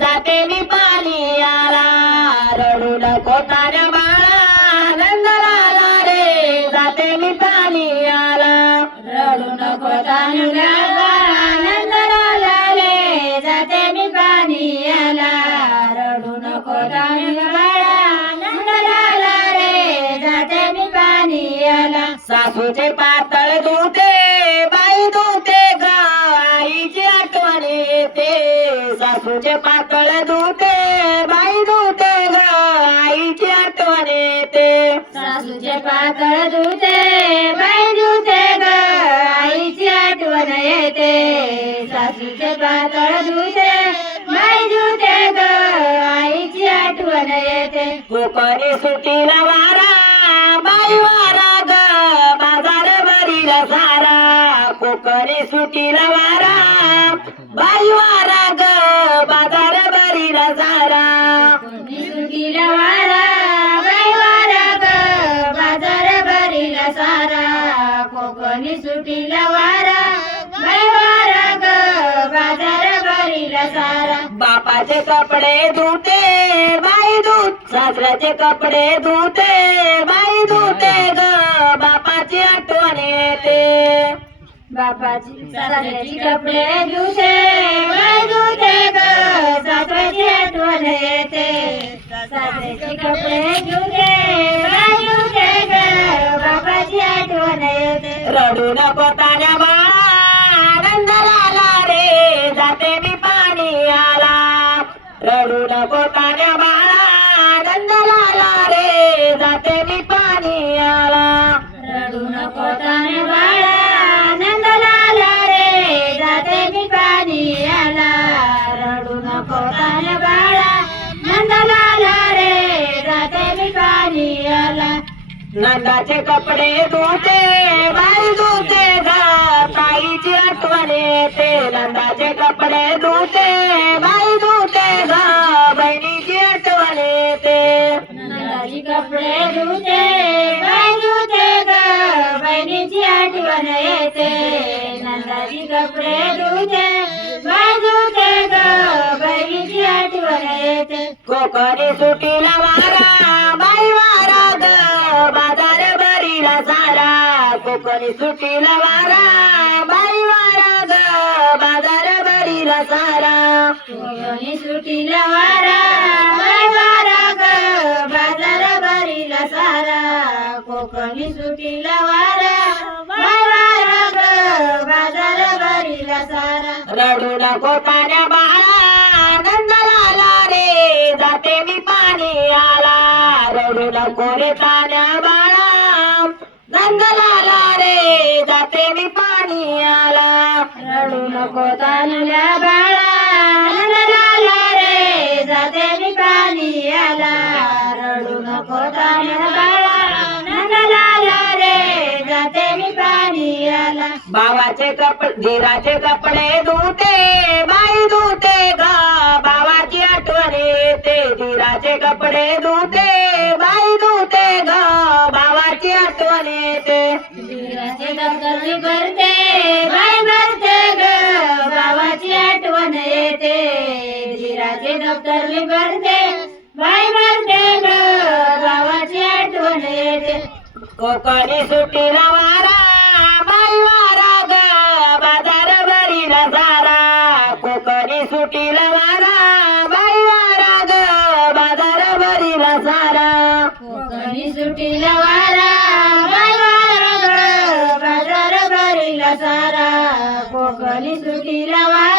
जाते मी पाणी आला. रडू नको ताऱ्या बाळा आनंद आला रे. जाते मी पाणी आला. रडू नको तानुल्या आनंद आला रे. जाते मी पाणी आला. रडू नको तानुल्या बाळा आनंद आला रे. जाते मी पाणी आला. सासूचे पाता सासूचे पातळ धुते बाई धुते ग आईची आठवण येते. सासूचे पातळ धुते बाई धुते ग आईची आठवण येते. कोकणी सुटीला वारा बाई वारा ग बाजार भरीला सारा. कोकणी सुटीला वारा बाई वारा बापाचे कपडे धुते बाई धुत सासऱ्याचे कपडे धुते बाई धुते ग बापाची आठवण येते. बापाची सासऱ्याची कपडे धुते बाई धुते ग सासऱ्याची आठवण येते. सासऱ्याची कपडे धुते बाई धुते ग बापाची आठवण येते. रडू नको रडू नको ताण्या बाळा आनंद लाला रे जाते मी पाणी आला रडू नको ताने बाळा आनंद लाला रे जाते मी पाणी आला रडू नको ताने बाळा नंद लाला रे जाते मी पाणी आला नंदाचे कपडे धुते बाई धुते जा ताईची आठवण येते. नंदाचे कपडे धुते बाई धुते कपडे धुते धुते ग. बहिणीची आठवण येते. नंदाची कपडे धुते धुते ग. बहिणीची आठवण येते. कोकणी सुटीला वारा बाई वारा ग. बाजार भरीला सारा. कोकणी सुटीला वारा बाई वारा ग. बाजार भरीला सारा. कोकणी सुटीला वारा बाई वारा कोकणी सुटीला वारा बाई वारा ग बाजार भरीला सारा. रडू नको ताऱ्या बाळा आनंद आला रे जाते मी पाणी आला. रडू नको रे ताऱ्या बाळा नंद आला रे जाते मी पाणी आला. रडू नको तानुल्या बाळा पाणी आला बाबाचे कपडे धीराचे कपडे धुते बाई धुते ग. बाबाची आठवण येते धीराचे कपडे धुते बाई धुते ग. बाबाची आठवण येते. धीराचे भरते बाई भरते ग. बाबाची आठवण येते. धीराचे दप्तर मी भरते बाई भरते ग. बाबाची आठवण येते. कोकणी सुट्टीला वारा भरीला सारा कोकणी सुटीला वारा. बाजार सारा. कोकणी सुटीला वारा.